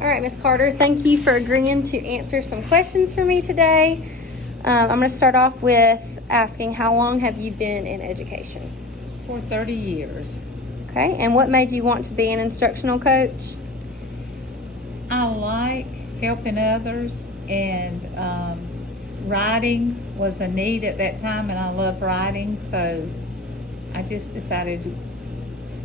All right, Ms. Carter, thank you for agreeing to answer some questions for me today. I'm going to start off with asking, how long have you been in education? For 30 years. Okay, and what made you want to be an instructional coach? I like helping others, and writing was a need at that time, and I love writing, so I just decided to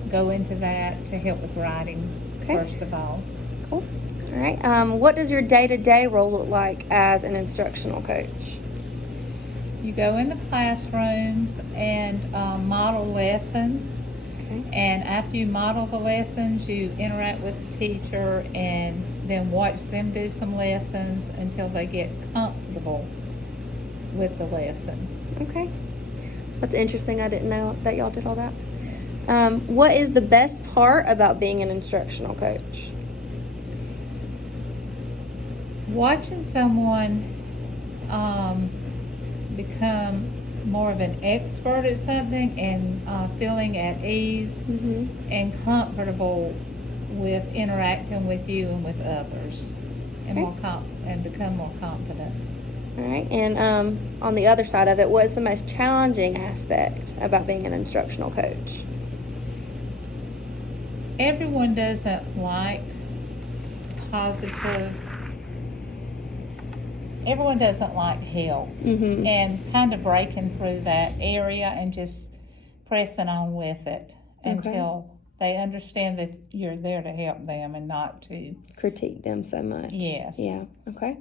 go into that to help with writing, first of all. Cool. All right. What does your day-to-day role look like as an instructional coach? You go in the classrooms and model lessons. Okay. And after you model the lessons, you interact with the teacher and then watch them do some lessons until they get comfortable with the lesson. Okay. That's interesting. I didn't know that y'all did all that. What is the best part about being an instructional coach? Watching someone become more of an expert at something and feeling at ease and comfortable with interacting with you and with others, and and become more confident. All right. And on the other side of it, what is the most challenging aspect about being an instructional coach? Everyone doesn't like positive. Everyone doesn't like help, and kind of breaking through that area and just pressing on with it until they understand that you're there to help them and not to critique them so much. Yes. Yeah. Okay.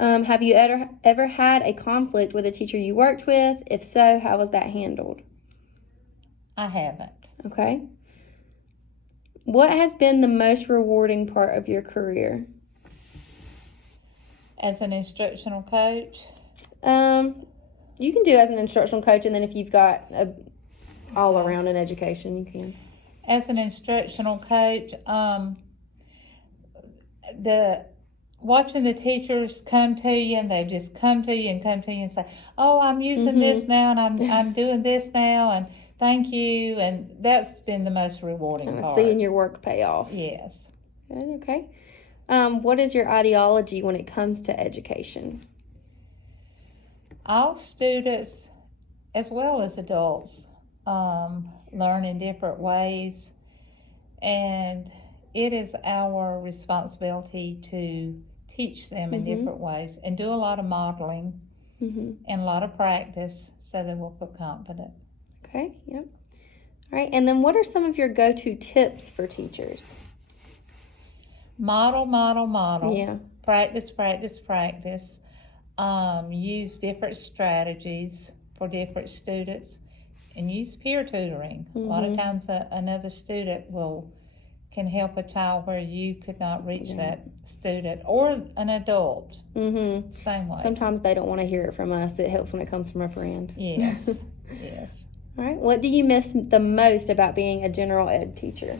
Have you ever had a conflict with a teacher you worked with? If so, how was that handled? I haven't. Okay. What has been the most rewarding part of your career? As an instructional coach? You can do as an instructional coach, and then if you've got all around in education, you can. As an instructional coach, watching the teachers come to you, and they just come to you and say, "Oh, I'm using this now, and I'm doing this now, and thank you," and that's been the most rewarding part. Seeing your work pay off. Yes. Good, okay. What is your ideology when it comes to education? All students, as well as adults, learn in different ways, and it is our responsibility to teach them in different ways and do a lot of modeling and a lot of practice so they will feel confident. Okay, yep. All right, and then what are some of your go-to tips for teachers? Model. Yeah. Practice. Use different strategies for different students, and use peer tutoring. A lot of times another student can help a child where you could not reach that student, or an adult. Same way. Sometimes they don't want to hear it from us. It helps when it comes from a friend. Yes. Yes. All right. What do you miss the most about being a general ed teacher?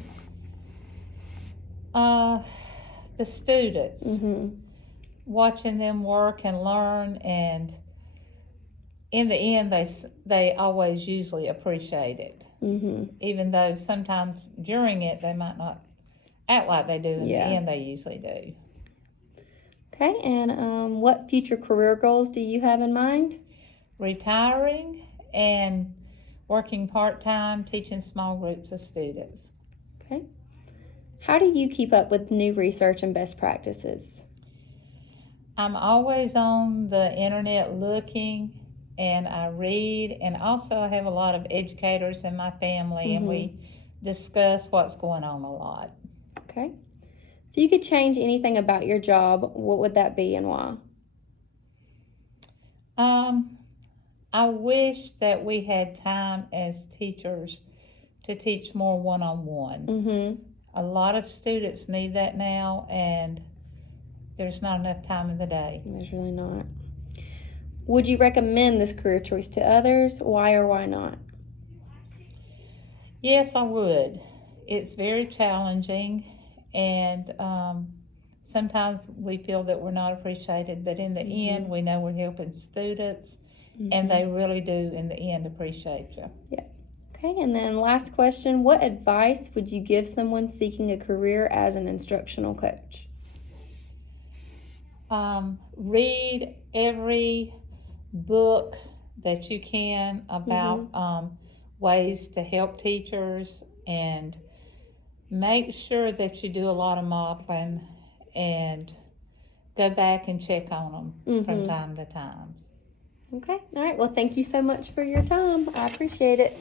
The students. Watching them work and learn, and in the end, they always usually appreciate it. Even though sometimes during it they might not act like they do. In the end, they usually do. Okay, and what future career goals do you have in mind? Retiring and working part-time, teaching small groups of students. Okay. How do you keep up with new research and best practices? I'm always on the internet looking, and I read, and also I have a lot of educators in my family, and we discuss what's going on a lot. Okay. If you could change anything about your job, what would that be and why? I wish that we had time as teachers to teach more one-on-one. A lot of students need that now, and there's not enough time in the day. There's really not. Would you recommend this career choice to others? Why or why not? Yes, I would. It's very challenging, and sometimes we feel that we're not appreciated, but in the end, we know we're helping students, and they really do, in the end, appreciate you. Yeah. Okay, and then last question, what advice would you give someone seeking a career as an instructional coach? read every book that you can about ways to help teachers, and make sure that you do a lot of modeling and go back and check on them from time to time. Okay. All right. Well, thank you so much for your time. I appreciate it.